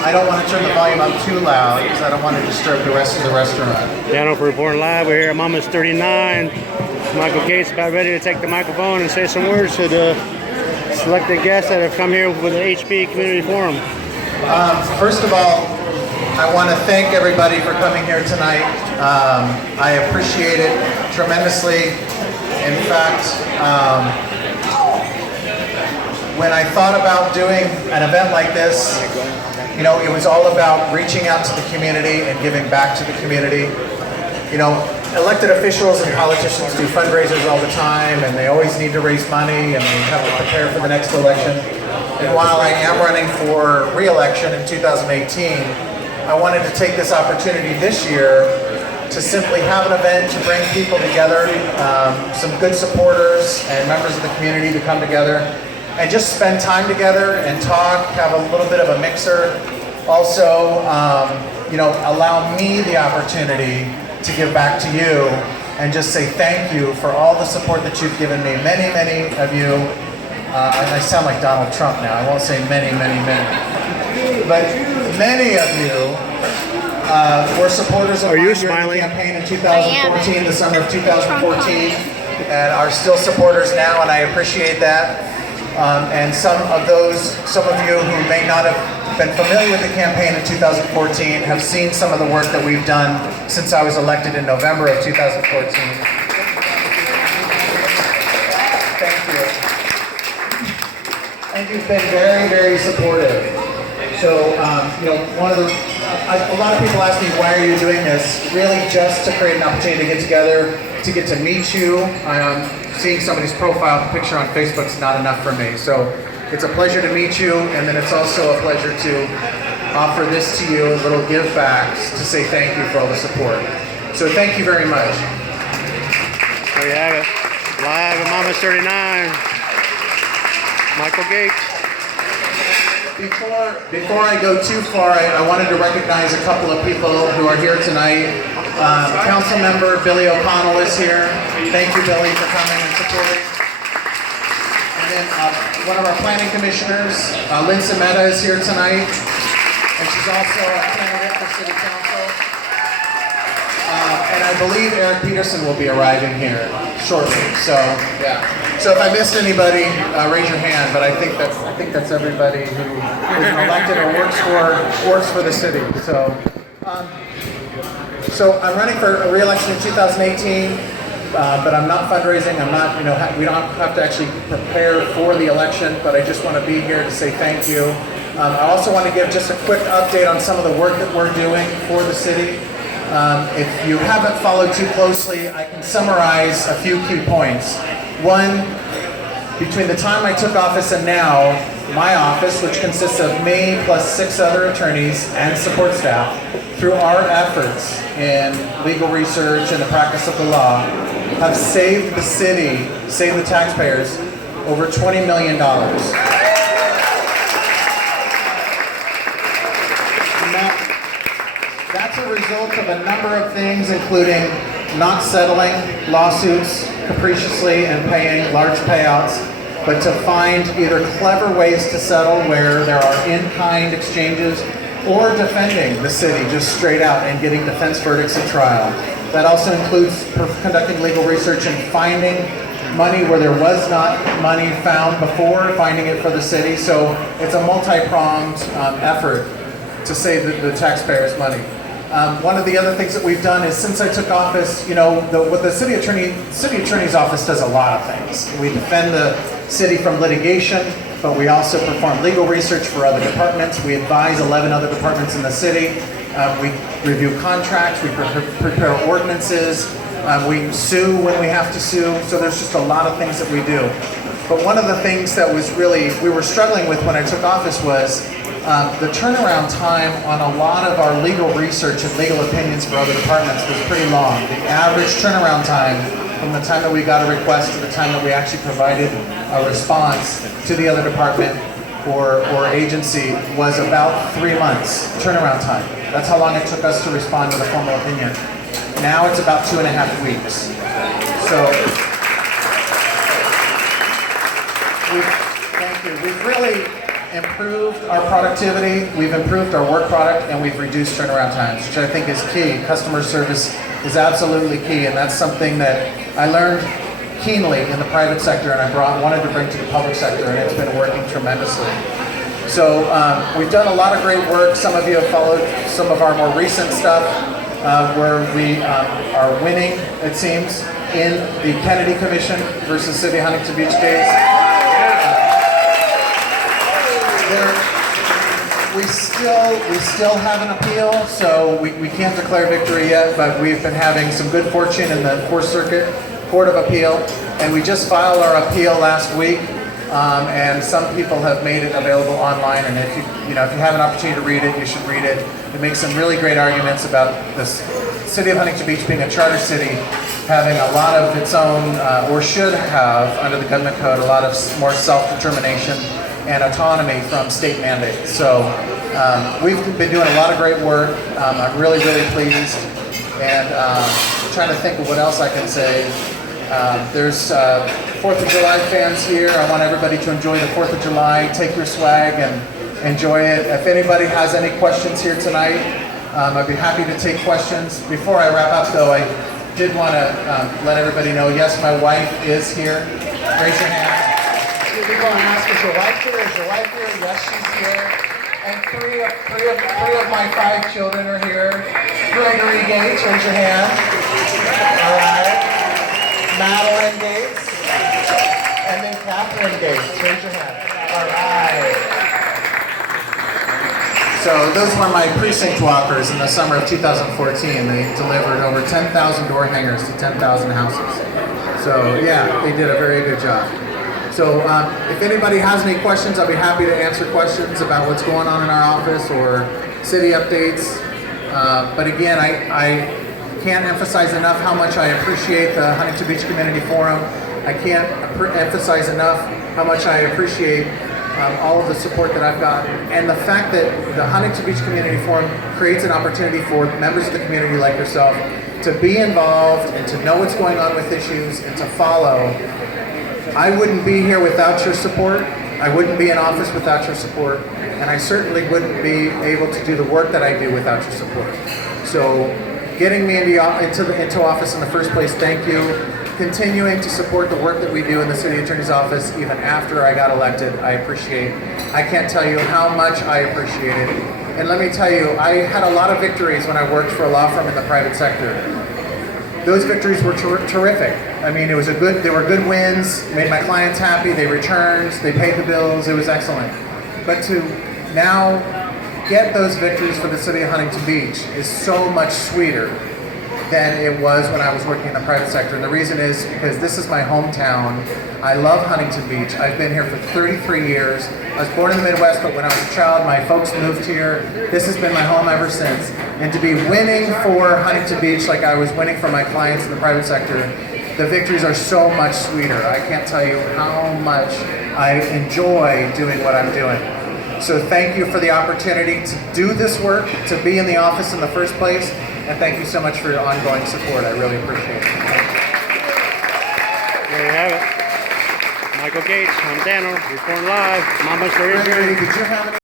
I don't want to turn the volume up too loud because I don't want to disturb the rest of the restaurant. Dano for reporting live. We're here at Mama's 39. Michael Gates about ready to take the microphone and say some words to the selected guests that have come here with the HB Community Forum. First of all, I want to thank everybody for coming here tonight. I appreciate it tremendously. In fact, when I thought about doing an event like this, you know, it was all about reaching out to the community and giving back to the community. You know, elected officials and politicians do fundraisers all the time, and they always need to raise money, and they have to prepare for the next election. And while I am running for re-election in 2018, I wanted to take this opportunity this year to simply have an event to bring people together, some good supporters and members of the community to come together and just spend time together and talk, have a little bit of a mixer. Also, you know, allow me the opportunity to give back to you and just say thank you for all the support that you've given me. Many, many of you, I sound like Donald Trump now, I won't say many, many, many, but many of you were supporters of my campaign in 2014, the summer of 2014, and are still supporters now, and I appreciate that. And some of you who may not have been familiar with the campaign in 2014 have seen some of the work that we've done since I was elected in November of 2014. Thank you. And you've been very, very supportive. So, you know, a lot of people ask me, why are you doing this? Really just to create an opportunity to get together, to get to meet you. Seeing somebody's profile picture on Facebook is not enough for me. So it's a pleasure to meet you, and then it's also a pleasure to offer this to you, a little give backs, to say thank you for all the support. So thank you very much. There you have it. Live at Mama's 39. Michael Gates. Before I go too far, I wanted to recognize a couple of people who are here tonight. Council member Billy O'Connell is here. Thank you, Billy, for coming and supporting. And then one of our planning commissioners, Lynn Sameta, is here tonight. And she's also a candidate for city council. And I believe Eric Peterson will be arriving here shortly. So, yeah. So if I missed anybody, raise your hand. But I think that's everybody who is elected or works for the city. So, so I'm running for a re-election in 2018, but I'm not fundraising. I'm not, you know, we don't have to actually prepare for the election. But I just want to be here to say thank you. I also want to give just a quick update on some of the work that we're doing for the city. If you haven't followed too closely, I can summarize a few key points. One, between the time I took office and now, my office, which consists of me plus 6 other attorneys and support staff, through our efforts in legal research and the practice of the law, have saved the city, saved the taxpayers, over $20 million. That's a result of a number of things, including not settling lawsuits capriciously and paying large payouts, but to find either clever ways to settle where there are in-kind exchanges, or defending the city just straight out and getting defense verdicts at trial. That also includes conducting legal research and finding money where there was not money found before, finding it for the city. So it's a multi-pronged effort to save the taxpayers' money. One of the other things that we've done is, since I took office, you know, what the city attorney's office does a lot of things. We defend the city from litigation, but we also perform legal research for other departments. We advise 11 other departments in the city. We review contracts, we prepare ordinances, we sue when we have to sue. So there's just a lot of things that we do. But one of the things that was we were struggling with when I took office was the turnaround time on a lot of our legal research and legal opinions for other departments was pretty long. The average turnaround time from the time that we got a request to the time that we actually provided a response to the other department or agency was about 3 months turnaround time. That's how long it took us to respond to the formal opinion. Now it's about 2.5 weeks. So, thank you. We've really improved our productivity, we've improved our work product, and we've reduced turnaround times, which I think is key. Customer service is absolutely key, and that's something that I learned keenly in the private sector, and wanted to bring to the public sector, and it's been working tremendously. So we've done a lot of great work. Some of you have followed some of our more recent stuff, where we are winning, it seems, in the Kennedy Commission versus City of Huntington Beach case. We still have an appeal, so we can't declare victory yet, but we've been having some good fortune in the Fourth Circuit Court of Appeal, and we just filed our appeal last week, and some people have made it available online, and if you have an opportunity to read it, you should read it. It makes some really great arguments about the City of Huntington Beach being a charter city, having a lot of its own, or should have, under the government code, a lot of more self-determination and autonomy from state mandates. So we've been doing a lot of great work. I'm really, really pleased, and trying to think of what else I can say. There's 4th of July fans here. I want everybody to enjoy the 4th of July. Take your swag and enjoy it. If anybody has any questions here tonight, I'd be happy to take questions. Before I wrap up though, I did want to let everybody know, yes, my wife is here. Raise your hand. People want to ask, is your wife here? Is your wife here? Yes, she's here. And three of my 5 children are here. Gregory Gates, raise your hand. All right. Madeline Gates. And then Catherine Gates, raise your hand. All right. So those were my precinct walkers in the summer of 2014. They delivered over 10,000 door hangers to 10,000 houses. So yeah, they did a very good job. So if anybody has any questions, I'll be happy to answer questions about what's going on in our office or city updates. But again, I can't emphasize enough how much I appreciate the Huntington Beach Community Forum. I can't emphasize enough how much I appreciate all of the support that I've gotten. And the fact that the Huntington Beach Community Forum creates an opportunity for members of the community like yourself to be involved and to know what's going on with issues and to follow. I wouldn't be here without your support. I wouldn't be in office without your support. And I certainly wouldn't be able to do the work that I do without your support. So getting me into office in the first place, thank you. Continuing to support the work that we do in the City Attorney's Office even after I got elected, I appreciate. I can't tell you how much I appreciate it. And let me tell you, I had a lot of victories when I worked for a law firm in the private sector. Those victories were terrific. I mean, they were good wins, made my clients happy, they returned, they paid the bills, it was excellent. But to now get those victories for the City of Huntington Beach is so much sweeter than it was when I was working in the private sector. And the reason is because this is my hometown. I love Huntington Beach. I've been here for 33 years. I was born in the Midwest, but when I was a child, my folks moved here. This has been my home ever since. And to be winning for Huntington Beach like I was winning for my clients in the private sector, the victories are so much sweeter. I can't tell you how much I enjoy doing what I'm doing. So thank you for the opportunity to do this work, to be in the office in the first place, and thank you so much for your ongoing support. I really appreciate it. There you have it. Michael Gates, I'm Dano, reporting live. Mama's for Israel. Did you have any